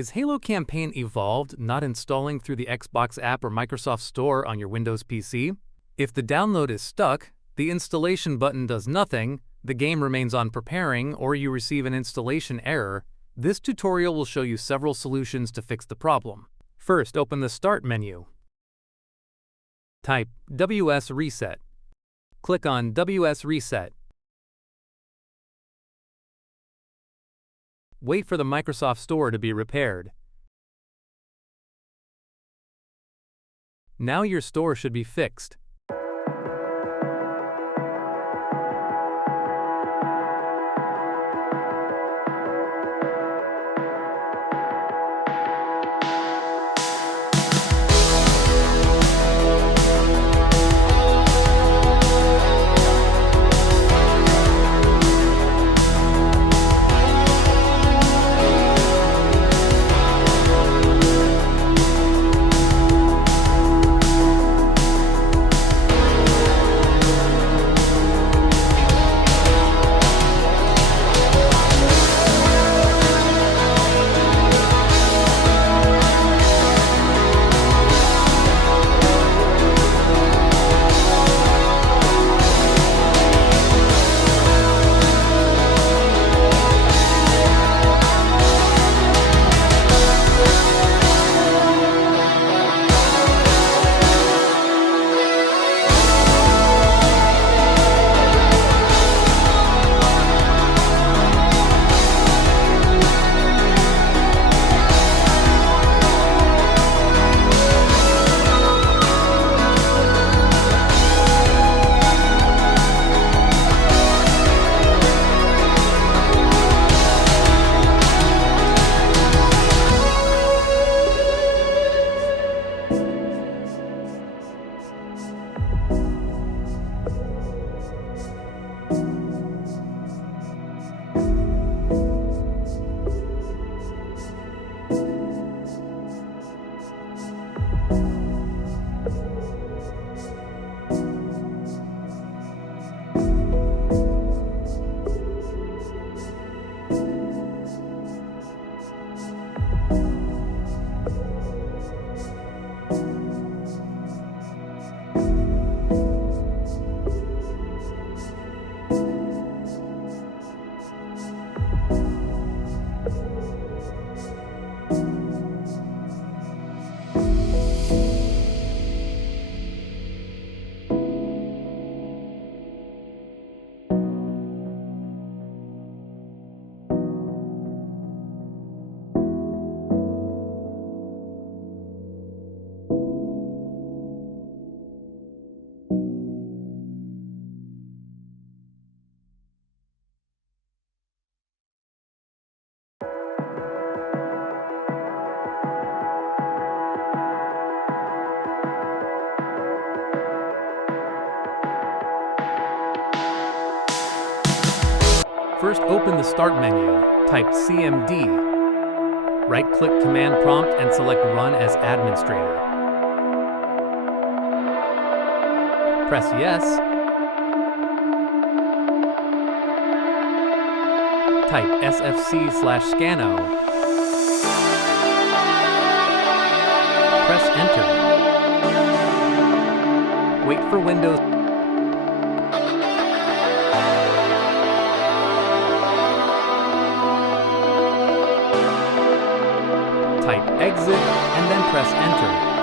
Is Halo Campaign evolved, not installing through the Xbox app or Microsoft Store on your Windows PC? If the download is stuck, the installation button does nothing, the game remains on preparing, or you receive an installation error, this tutorial will show you several solutions to fix the problem. First, open the Start menu. Type WS Reset. Click on WS Reset. Wait for the Microsoft Store to be repaired. Now your store should be fixed. First, open the Start menu, type CMD. Right-click Command Prompt and select Run as Administrator. Press Yes. Type sfc/scano. Press Enter. Wait for Windows. Type Exit and then press Enter.